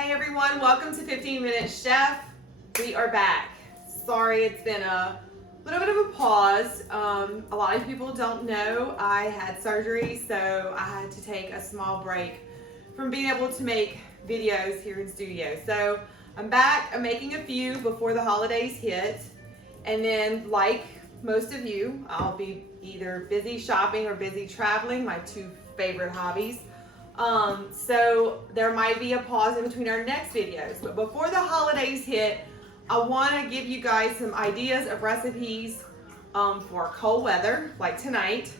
Hey everyone, welcome to 15 Minute Chef. We are back. Sorry, it's been a little bit of a pause. A lot of people don't know I had surgery, so I had to take a small break from being able to make videos here in studio. So I'm back. I'm making a few before the holidays hit, and then like most of you, I'll be either busy shopping or busy traveling, my two favorite hobbies. So there might be a pause in between our next videos, but before the holidays hit, I want to give you guys some ideas of recipes for cold weather, like tonight.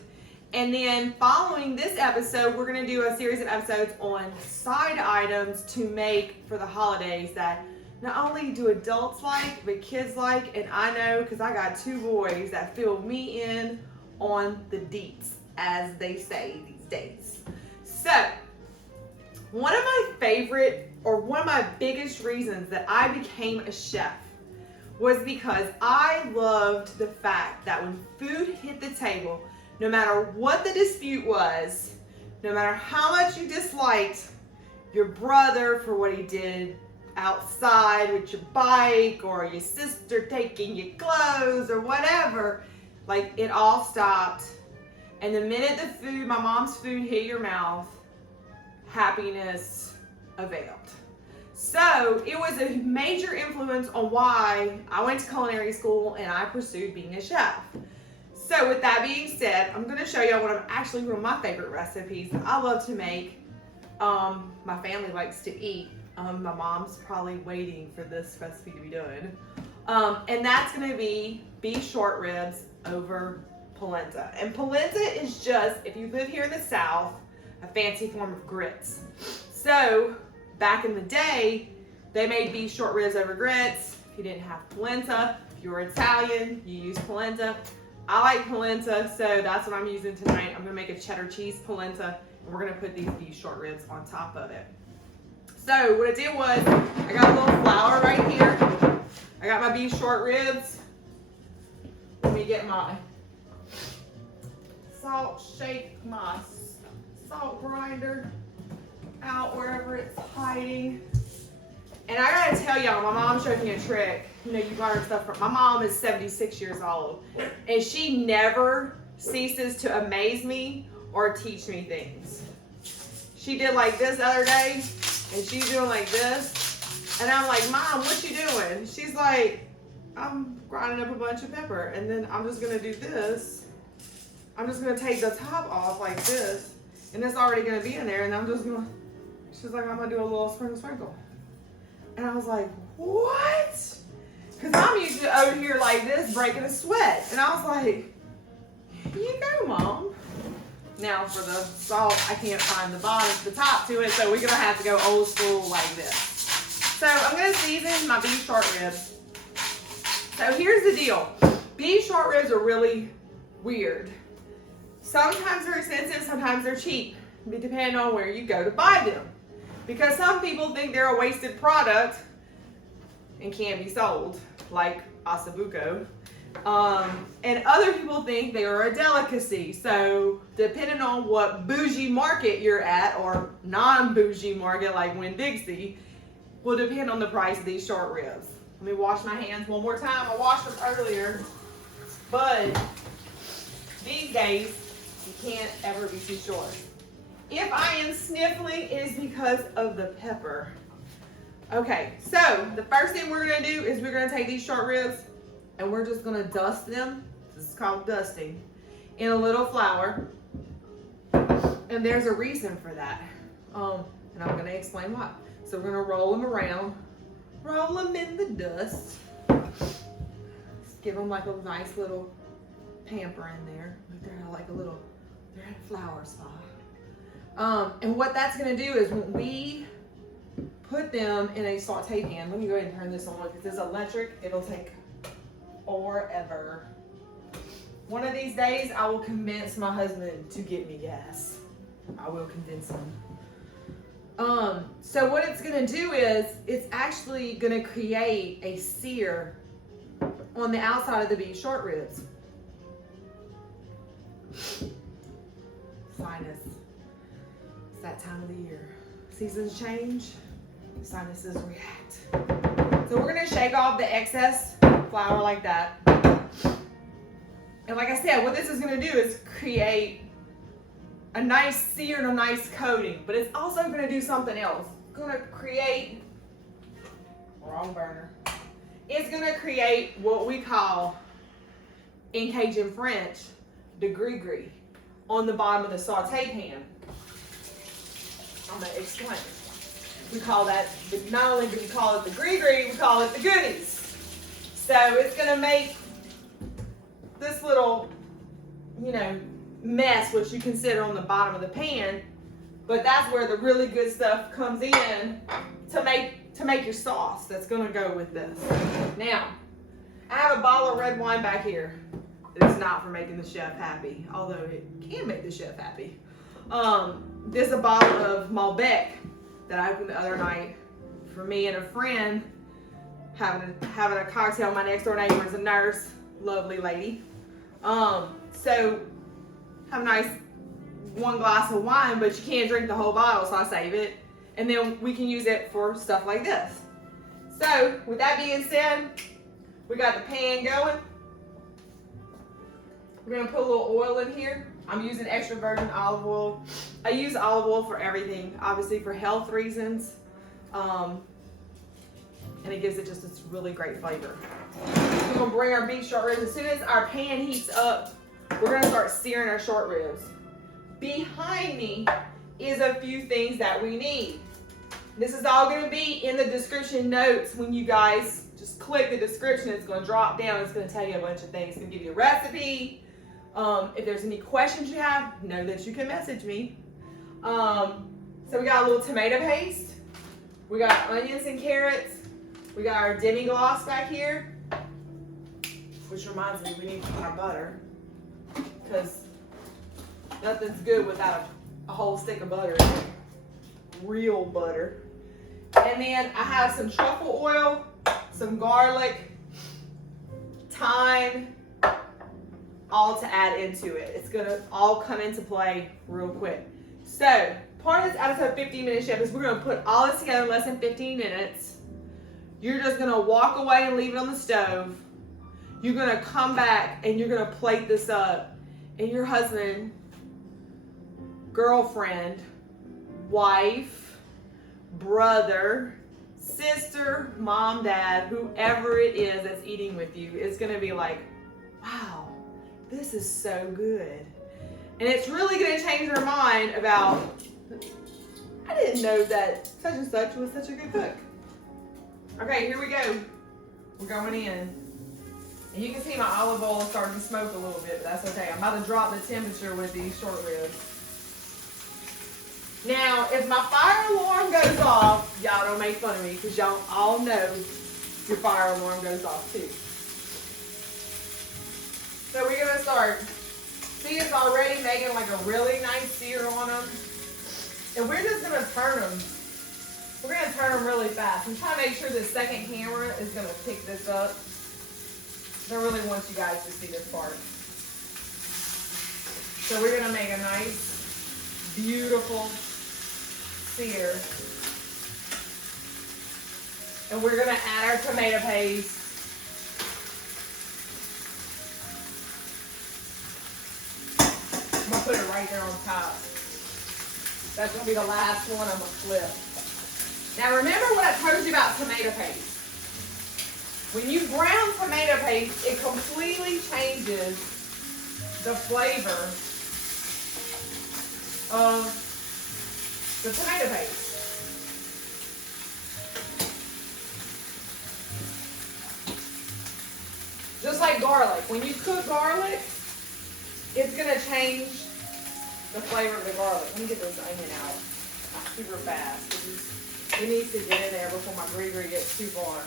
And then following this episode, we're going to do a series of episodes on side items to make for the holidays that not only do adults like, but kids like, and I know because I got two boys that fill me in on the deets, as they say these days. So, one of my favorite, or one of my biggest reasons that I became a chef was because I loved the fact that when food hit the table, no matter what the dispute was, no matter how much you disliked your brother for what he did outside with your bike, or your sister taking your clothes, or whatever, like it all stopped. And the minute the food, my mom's food, hit your mouth, happiness availed. So it was a major influence on why I went to culinary school and I pursued being a chef. So with that being said, I'm going to show you one of my favorite recipes that I love to make. My family likes to eat. My mom's probably waiting for this recipe to be done. And that's going to be beef short ribs over polenta. And polenta is just, if you live here in the South, a fancy form of grits. So back in the day, they made beef short ribs over grits. If you didn't have polenta, if you were Italian, you used polenta. I like polenta, so that's what I'm using tonight. I'm gonna make a cheddar cheese polenta, and we're gonna put these beef short ribs on top of it. So what I did was, I got a little flour right here. I got my beef short ribs. Let me get my shake my salt grinder out wherever it's hiding. And I gotta tell y'all, my mom showed me a trick. You know, you learn stuff from, my mom is 76 years old, and she never ceases to amaze me or teach me things. She did like this the other day, and she's doing like this, and I'm like, Mom, what you doing? She's like, I'm grinding up a bunch of pepper, and then I'm just gonna do this. I'm just gonna take the top off like this, and it's already gonna be in there, and I'm just gonna, she's like, I'm gonna do a little sprinkle. And I was like, what? Because I'm usually over here like this, breaking a sweat. And I was like, here you go, Mom. Now for the salt, I can't find the top to it, so we're gonna have to go old school like this. So I'm gonna season my beef short ribs. So here's the deal. Beef short ribs are really weird. Sometimes they're expensive, sometimes they're cheap, depending on where you go to buy them. Because some people think they're a wasted product and can't be sold, like ossobuco. And other people think they are a delicacy. So depending on what bougie market you're at, or non-bougie market like Winn-Dixie, will depend on the price of these short ribs. Let me wash my hands one more time. I washed them earlier, but these days, you can't ever be too short. If I am sniffling, it is because of the pepper. Okay, so the first thing we're gonna do is we're gonna take these short ribs and we're just gonna dust them. This is called dusting, in a little flour. And there's a reason for that. And I'm gonna explain why. So we're gonna roll them around, roll them in the dust. Just give them like a nice little pamper in there. They're like a little, they're in a flour spot. And what that's gonna do is when we put them in a saute pan, let me go ahead and turn this on because it's electric, it'll take forever. One of these days I will convince my husband to get me gas. I will convince him. So what it's gonna do is it's actually gonna create a sear on the outside of the beef short ribs. Sinus. It's that time of the year. Seasons change. Sinuses react. So we're gonna shake off the excess flour like that. And like I said, what this is gonna do is create a nice sear and a nice coating, but it's also gonna do something else. It's gonna create, wrong burner. It's gonna create what we call, in Cajun French, the gris-gris on the bottom of the saute pan. I'm gonna explain. We call that, not only do we call it the gris-gris, we call it the goodies. So it's gonna make this little, you know, mess, which you consider on the bottom of the pan, but that's where the really good stuff comes in to make your sauce that's gonna go with this. Now, I have a bottle of red wine back here. It's not for making the chef happy, although it can make the chef happy. This is a bottle of Malbec that I opened the other night for me and a friend having a cocktail. My next door neighbor is a nurse, lovely lady. So have a nice one glass of wine, but you can't drink the whole bottle, so I save it. And then we can use it for stuff like this. So with that being said, we got the pan going. We're gonna put a little oil in here. I'm using extra virgin olive oil. I use olive oil for everything, obviously for health reasons. And it gives it just this really great flavor. We're gonna bring our beef short ribs. As soon as our pan heats up, we're gonna start searing our short ribs. Behind me is a few things that we need. This is all gonna be in the description notes. When you guys just click the description, it's gonna drop down. It's gonna tell you a bunch of things. It's gonna give you a recipe. If there's any questions you have, know that you can message me. So we got a little tomato paste. We got onions and carrots. We got our demi glace back here, which reminds me we need to put our butter, because nothing's good without a whole stick of butter in it. Real butter. And then I have some truffle oil, some garlic, thyme, all to add into it. It's gonna all come into play real quick. So part of this episode 15-minute chef is we're gonna put all this together in less than 15 minutes. You're just gonna walk away and leave it on the stove. You're gonna come back and you're gonna plate this up, and your husband, girlfriend, wife, brother, sister, mom, dad, whoever it is that's eating with you is gonna be like, wow, this is so good. And it's really gonna change their mind about, I didn't know that such and such was such a good cook. Okay, here we go. We're going in. And you can see my olive oil starting to smoke a little bit, but that's okay. I'm about to drop the temperature with these short ribs. Now, if my fire alarm goes off, y'all don't make fun of me, because y'all all know your fire alarm goes off too. So we're gonna start. See, it's already making like a really nice sear on them. And we're just gonna turn them. We're gonna turn them really fast. I'm trying to make sure the second camera is gonna pick this up. I really want you guys to see this part. So we're gonna make a nice, beautiful sear. And we're gonna add our tomato paste. I'm gonna put it right there on top. That's gonna be the last one I'm gonna flip. Now remember what I told you about tomato paste. When you brown tomato paste, it completely changes the flavor of the tomato paste. Just like garlic. When you cook garlic, it's gonna change the flavor of the garlic. Let me get this onion out super fast. It needs to get in there before my gris-gris gets too far.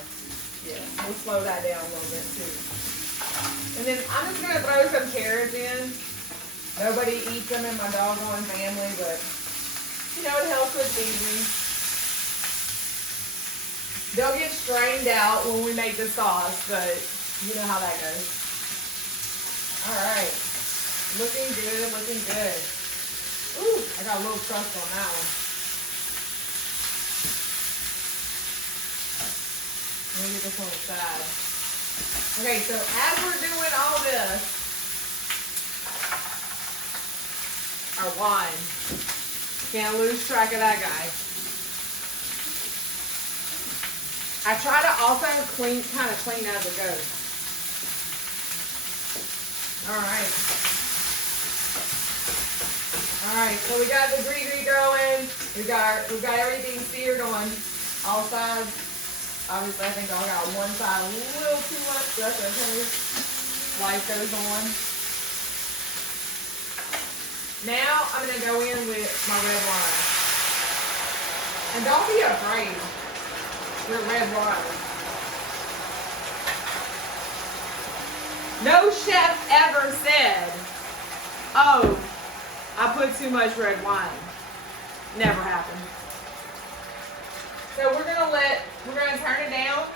Yeah, we'll slow that down a little bit too. And then I'm just gonna throw some carrots in. Nobody eats them in my doggone family, but you know, it helps with seasoning. They'll get strained out when we make the sauce, but you know how that goes. All right, looking good, looking good. Ooh, I got a little crust on that one. Let me get this on the side. Okay, so as we're doing all this, our wine. Can't lose track of that guy. I try to also kind of clean as it goes. All right. All right, so we got the gree going. We got everything seared on all sides. Obviously, I think I got one side a little too much, but that's okay. Life goes on. Now I'm gonna go in with my red wine. And don't be afraid with red wine. No chef ever said, oh, I put too much red wine. Never happened. So we're gonna turn it down.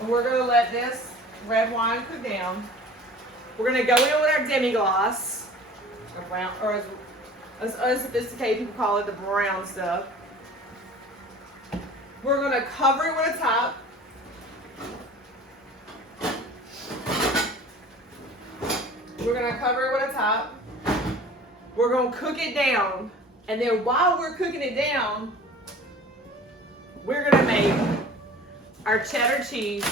And we're gonna let this red wine cook down. We're gonna go in with our demi glace, or as unsophisticated people call it, the brown stuff. We're gonna cover it with a top. We're gonna cover it with a top. We're gonna cook it down. And then while we're cooking it down, we're gonna make our cheddar cheese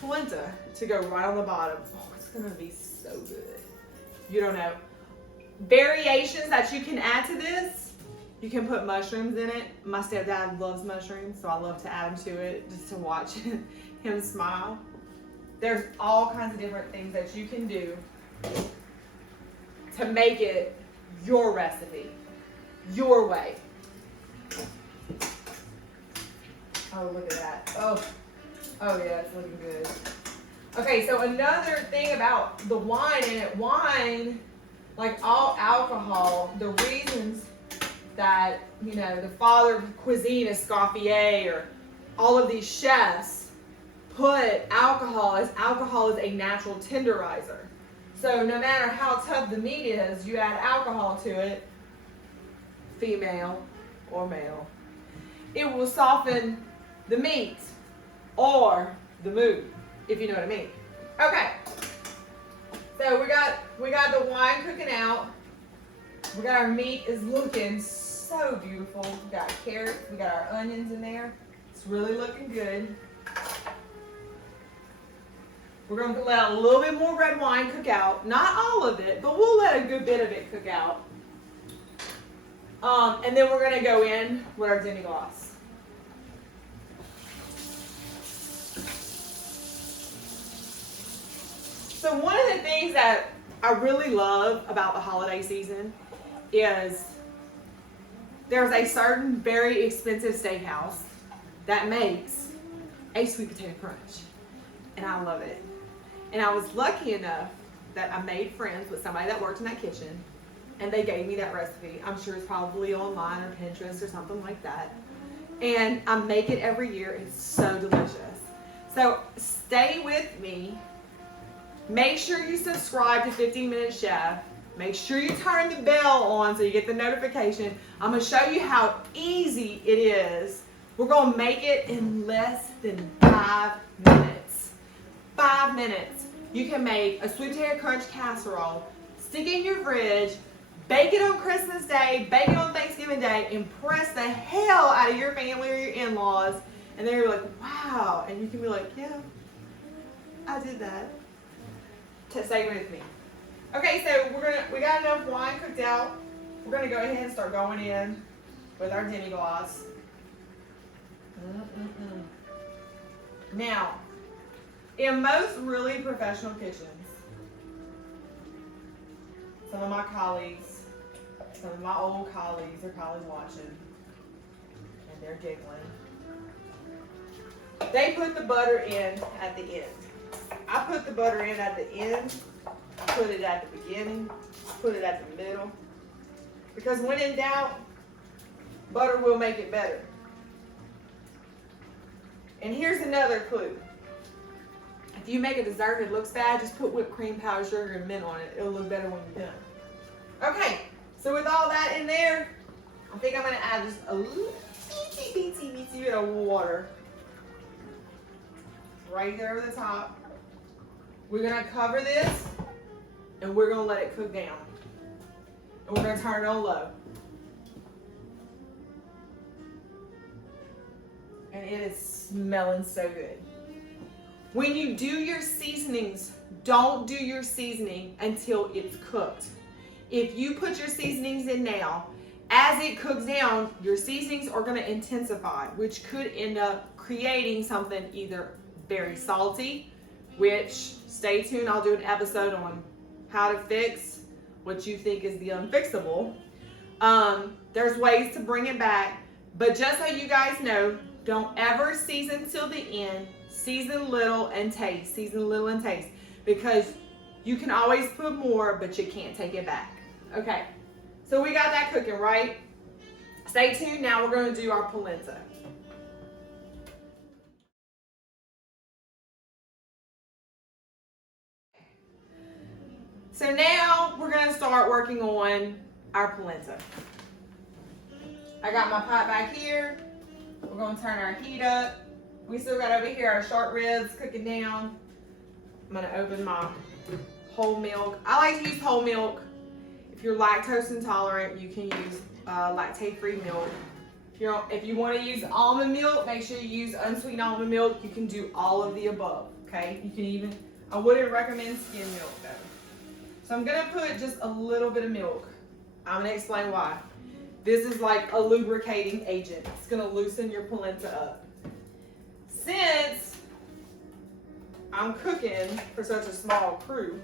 polenta to go right on the bottom. Oh, it's gonna be so good. You don't know. Variations that you can add to this, you can put mushrooms in it. My stepdad loves mushrooms, so I love to add them to it just to watch him smile. There's all kinds of different things that you can do to make it your recipe, your way. Oh, look at that. Oh yeah, it's looking good. Okay, so another thing about the wine in it, wine, like all alcohol, the reasons that, you know, the father of cuisine, Escoffier, or all of these chefs put alcohol is a natural tenderizer. So no matter how tough the meat is, you add alcohol to it, female or male, it will soften the meat or the mood, if you know what I mean. Okay, so we got the wine cooking out. We got our meat is looking so beautiful. We got carrots, we got our onions in there. It's really looking good. We're going to let a little bit more red wine cook out. Not all of it, but we'll let a good bit of it cook out. And then we're going to go in with our demi glace. So one of the things that I really love about the holiday season is there's a certain very expensive steakhouse that makes a sweet potato crunch. And I love it. And I was lucky enough that I made friends with somebody that worked in that kitchen, and they gave me that recipe. I'm sure it's probably online or Pinterest or something like that. And I make it every year. It's so delicious. So stay with me. Make sure you subscribe to 15 Minute Chef. Make sure you turn the bell on so you get the notification. I'm going to show you how easy it is. We're going to make it in less than 5 minutes. 5 minutes. You can make a sweet potato crunch casserole, stick it in your fridge, bake it on Christmas Day, bake it on Thanksgiving Day, impress the hell out of your family or your in-laws, and they're like, wow. And you can be like, yeah, I did that. Stay with me. Okay, so we got enough wine cooked out. We're gonna go ahead and start going in with our demi glace. Now, in most really professional kitchens, some of my colleagues, some of my old colleagues are probably watching, and they're giggling. They put the butter in at the end. I put the butter in at the end, put it at the beginning, put it at the middle. Because when in doubt, butter will make it better. And here's another clue. If you make a dessert and it looks bad, just put whipped cream, powdered sugar, and mint on it. It'll look better when you're done. Okay, so with all that in there, I think I'm going to add just a teensy bit of water right there over the top. We're gonna cover this and we're gonna let it cook down. And we're gonna turn it on low. And it is smelling so good. When you do your seasonings, don't do your seasoning until it's cooked. If you put your seasonings in now, as it cooks down, your seasonings are gonna intensify, which could end up creating something either very salty, which, stay tuned, I'll do an episode on how to fix what you think is the unfixable. There's ways to bring it back, but just so you guys know, don't ever season till the end. Season little and taste. Season little and taste. Because you can always put more, but you can't take it back. Okay, so we got that cooking, right? Stay tuned. Now we're going to do our polenta. So now we're going to start working on our polenta. I got my pot back here. We're going to turn our heat up. We still got over here our short ribs cooking down. I'm going to open my whole milk. I like to use whole milk. If you're lactose intolerant, you can use lactate-free milk. If you want to use almond milk, make sure you use unsweetened almond milk. You can do all of the above, okay? You can even, I wouldn't recommend skim milk though. So I'm gonna put just a little bit of milk. I'm gonna explain why. This is like a lubricating agent. It's gonna loosen your polenta up. Since I'm cooking for such a small crew,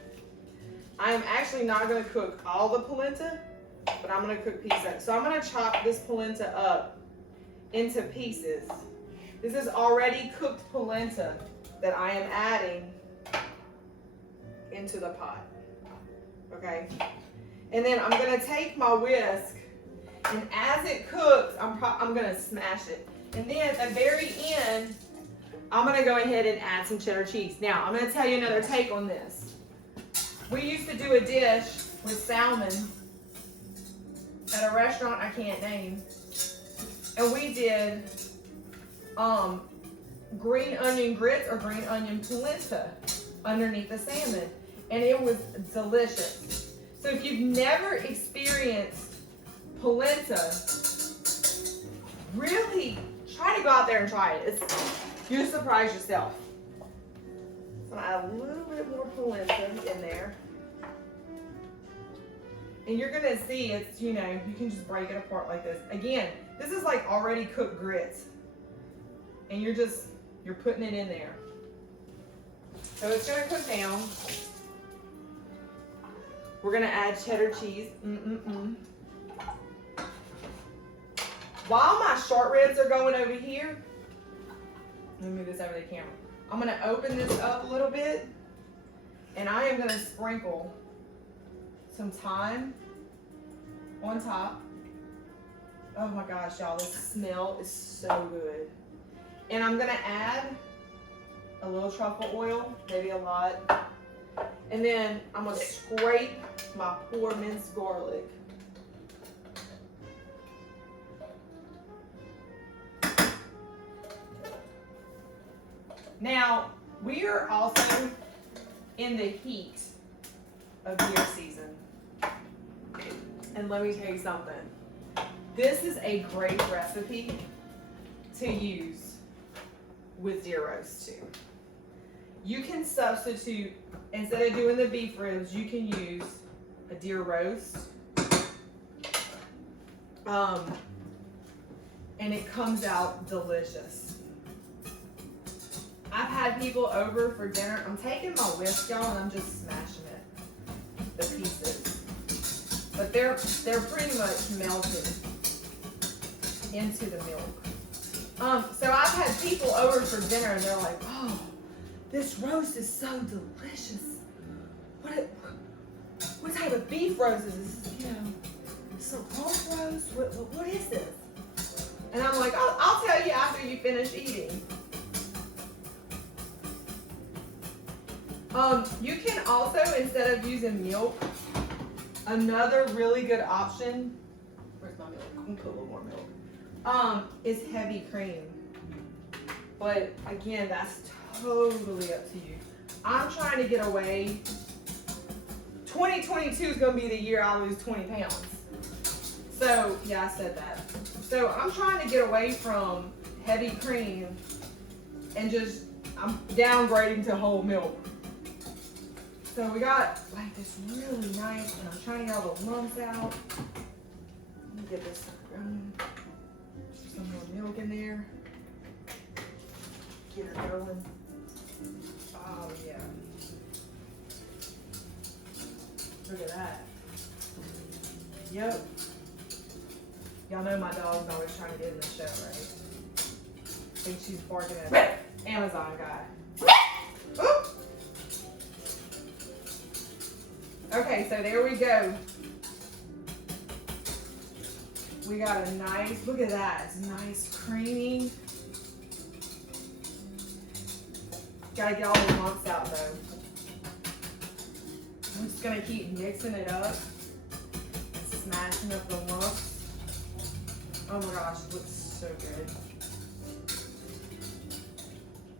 I am actually not gonna cook all the polenta, but I'm gonna cook pieces. So I'm gonna chop this polenta up into pieces. This is already cooked polenta that I am adding into the pot. Okay, and then I'm gonna take my whisk, and as it cooks, I'm gonna smash it. And then at the very end, I'm gonna go ahead and add some cheddar cheese. Now, I'm gonna tell you another take on this. We used to do a dish with salmon at a restaurant I can't name, and we did green onion grits or green onion polenta underneath the salmon. And it was delicious. So if you've never experienced polenta, really try to go out there and try it. You'll surprise yourself. So I add a little bit more polenta in there. And you're gonna see it's, you can just break it apart like this. Again, this is like already cooked grits. And you're putting it in there. So it's gonna cook down. We're gonna add cheddar cheese. While my short ribs are going over here, let me move this over the camera. I'm gonna open this up a little bit, and I am gonna sprinkle some thyme on top. Oh my gosh, y'all, this smell is so good. And I'm gonna add a little truffle oil, maybe a lot. And then I'm gonna scrape my poor minced garlic. Now, we are also in the heat of deer season. And let me tell you something. This is a great recipe to use with deer roast too. You can substitute, instead of doing the beef ribs, you can use a deer roast. And it comes out delicious. I've had people over for dinner. I'm taking my whisk, y'all, and I'm just smashing it, the pieces. But they're pretty much melted into the milk. So I've had people over for dinner and they're like, oh, this roast is so delicious. What type of beef roast is this? Some pork roast? What is this? And I'm like, I'll tell you after you finish eating. You can also, instead of using milk, another really good option. Where's my milk? I'm gonna put a little more milk. is heavy cream. But again, that's totally up to you. I'm trying to get away. 2022 is going to be the year I lose 20 pounds. So, yeah, I said that. So I'm trying to get away from heavy cream and just, I'm downgrading to whole milk. So we got like this really nice, and I'm trying to get all the lumps out. Let me get this going. Some more milk in there. Get her going. Oh yeah. Look at that. Yep. Y'all know my dog's always trying to get in the show, right? I think she's barking at Amazon guy. Oop. Okay, so there we go. We got a nice, look at that, it's nice creamy. Gotta get all the lumps out though. I'm just gonna keep mixing it up, smashing up the lumps. Oh my gosh, it looks so good.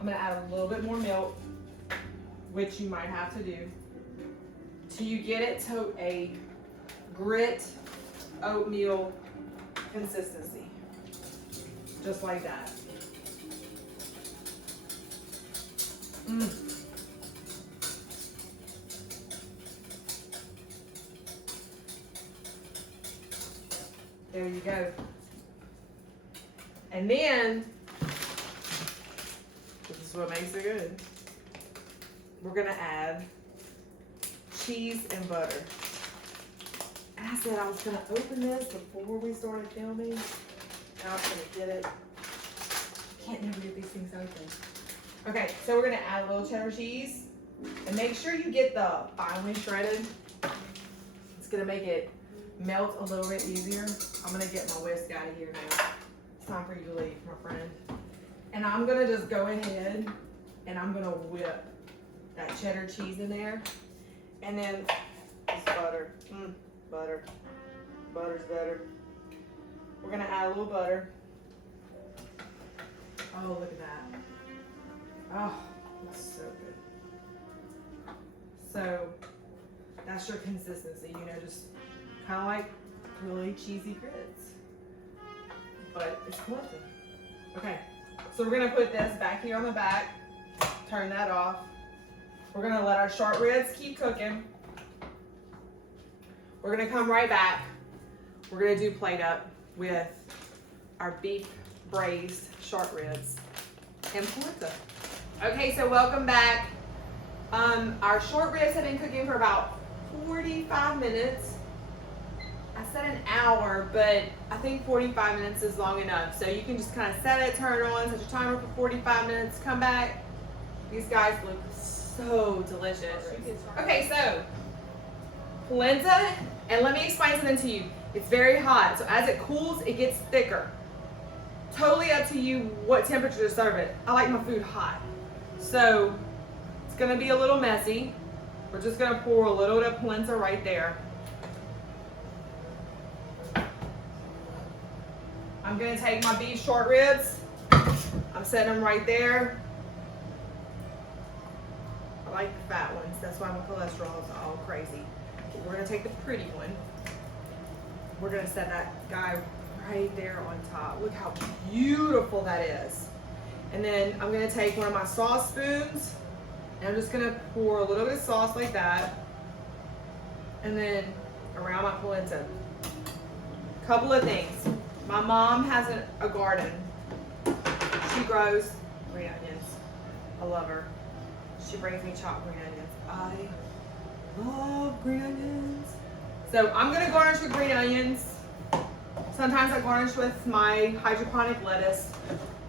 I'm gonna add a little bit more milk, which you might have to do, till you get it to a grit oatmeal consistency. Just like that. There you go. And then, this is what makes it good. We're gonna add cheese and butter. And I said I was gonna open this before we started filming. Now I'm gonna get it. Can't never get these things open. Okay, so we're gonna add a little cheddar cheese. And make sure you get the finely shredded. It's gonna make it melt a little bit easier. I'm gonna get my whisk out of here now. It's time for you to leave, my friend. And I'm gonna just go ahead and I'm gonna whip that cheddar cheese in there. And then this butter. Butter. Butter's better. We're gonna add a little butter. Oh, look at that. Oh, that's so good. So that's your consistency, you know, just kind of like really cheesy grits. But it's Polenta. Okay, so we're gonna put this back here on the back, turn that off. We're gonna let our short ribs keep cooking. We're gonna come right back. We're gonna do plate up with our beef braised short ribs and polenta. Okay, so welcome back. Our short ribs have been cooking for about 45 minutes. I said an hour, but I think 45 minutes is long enough. So you can just kind of set it, turn it on, set your timer for 45 minutes, come back. These guys look so delicious. Okay, so polenta, and let me explain something to you. It's very hot, so as it cools, it gets thicker. Totally up to you what temperature to serve it. I like my food hot. So it's gonna be a little messy. We're just gonna pour a little bit of polenta right there. I'm gonna take my beef short ribs. I'm setting them right there. I like the fat ones. That's why my cholesterol is all crazy. We're gonna take the pretty one. We're gonna set that guy right there on top. Look how beautiful that is. And then I'm gonna take one of my sauce spoons and I'm just gonna pour a little bit of sauce like that. And then around my polenta. Couple of things. My mom has a garden. She grows green onions. I love her. She brings me chopped green onions. I love green onions. So I'm gonna garnish with green onions. Sometimes I garnish with my hydroponic lettuce.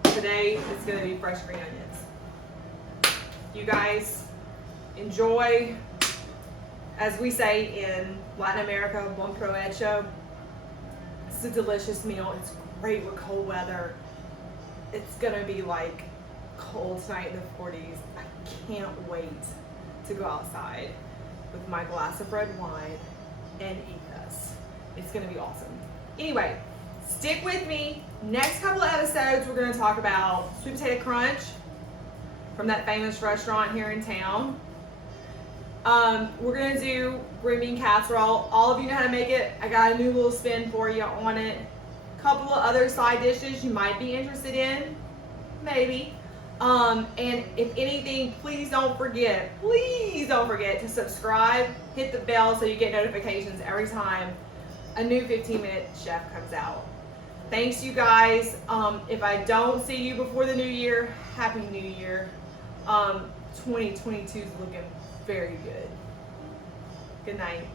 Today it's gonna be fresh green onions. You guys enjoy, as we say in Latin America, buen provecho. It's a delicious meal. It's great with cold weather. It's gonna be like cold tonight in the 40s. I can't wait to go outside with my glass of red wine and eat this. It's gonna be awesome. Anyway, Stick with me. Next couple of episodes, we're going to talk about sweet potato crunch from that famous restaurant here in town. We're going to do green bean casserole. All of you know how to make it. I got a new little spin for you on it. A couple of other side dishes you might be interested in. Maybe. And if anything, please don't forget to subscribe, hit the bell so you get notifications every time a new 15-minute chef comes out. Thanks, you guys. If I don't see you before the new year, Happy New Year. 2022 is looking very good. Good night.